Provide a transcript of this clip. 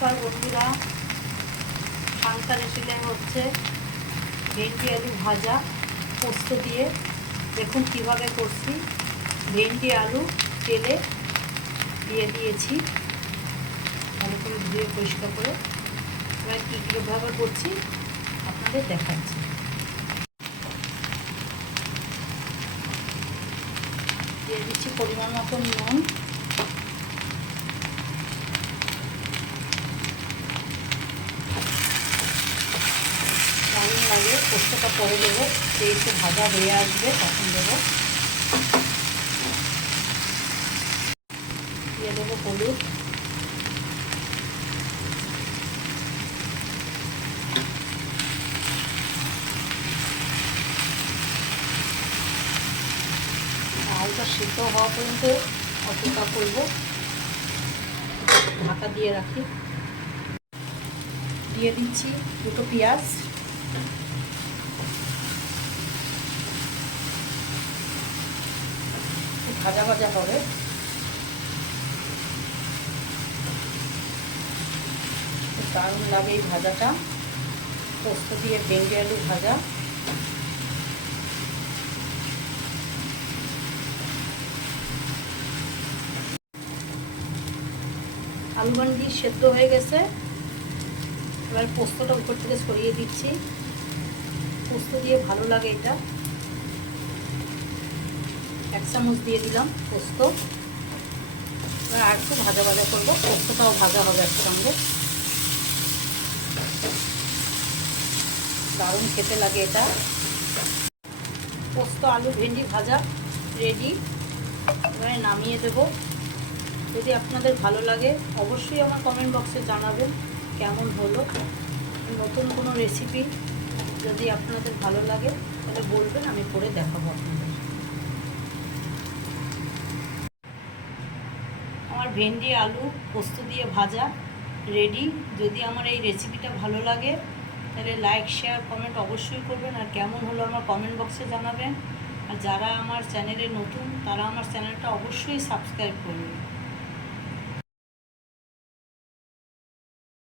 নমস্কার বন্ধুরা। শান্তা রেসিপি হচ্ছে ভেন্ডি আলু ভাজা, পোস্ত দিয়ে দেখুন কীভাবে করছি। ভেন্ডি আলু তেলে দিয়ে দিয়েছি। ভালো করে ধুয়ে পরিষ্কার করে এবার কী কীভাবে করছি আপনাদের দেখাচ্ছি। দিয়ে দিচ্ছি পরিমাণ মতন নুন। দারুণ লাগে, পোস্তটা পরে দেবো সেই একটু ভাজা হয়ে আসবে তখন দেবো। দিয়ে দেবো হলুদ। হালকা সিদ্ধ হওয়া পর্যন্ত অপেক্ষা করব। ঢাকা দিয়ে রাখি। দিয়ে দিচ্ছি দুটো পেঁয়াজ। ভাজা ভাজা হবে। দারুণ লাগে এই ভাজাটা। পোস্ত দিয়ে ভেঙ্গে আলু ভাজা। আলু বান্ডি সেদ্ধ হয়ে গেছে। এবার পোস্তটা উপর থেকে সরিয়ে দিচ্ছি। পোস্ত দিয়ে ভালো লাগে এটা। এক চামচ দিয়ে দিলাম পোস্ত। এবার আর একটু ভাজা ভাজা করব। পোস্তটাও ভাজা হবে একসঙ্গে। দারুণ খেতে লাগে এটা। পোস্ত, আলু ভেন্ডি ভাজা রেডি এবারে নামিয়ে দেব। যদি আপনাদের ভালো লাগে, অবশ্যই আমার কমেন্ট বক্সে জানাবেন। কেমন হলো? নতুন কোনো রেসিপি যদি আপনাদের ভালো লাগে, তাহলে বলবেন, আমি করে দেখাবো আপনাদের। আমার ভেন্ডি, আলু, পোস্ত দিয়ে ভাজা রেডি যদি আমার এই রেসিপিটা ভালো লাগে, তাহলে লাইক শেয়ার কমেন্ট অবশ্যই করবেন। আর কেমন হলো আমার কমেন্ট বক্সে জানাবেন। আর যারা আমার চ্যানেলে নতুন, তারা আমার চ্যানেলটা অবশ্যই সাবস্ক্রাইব করবেন।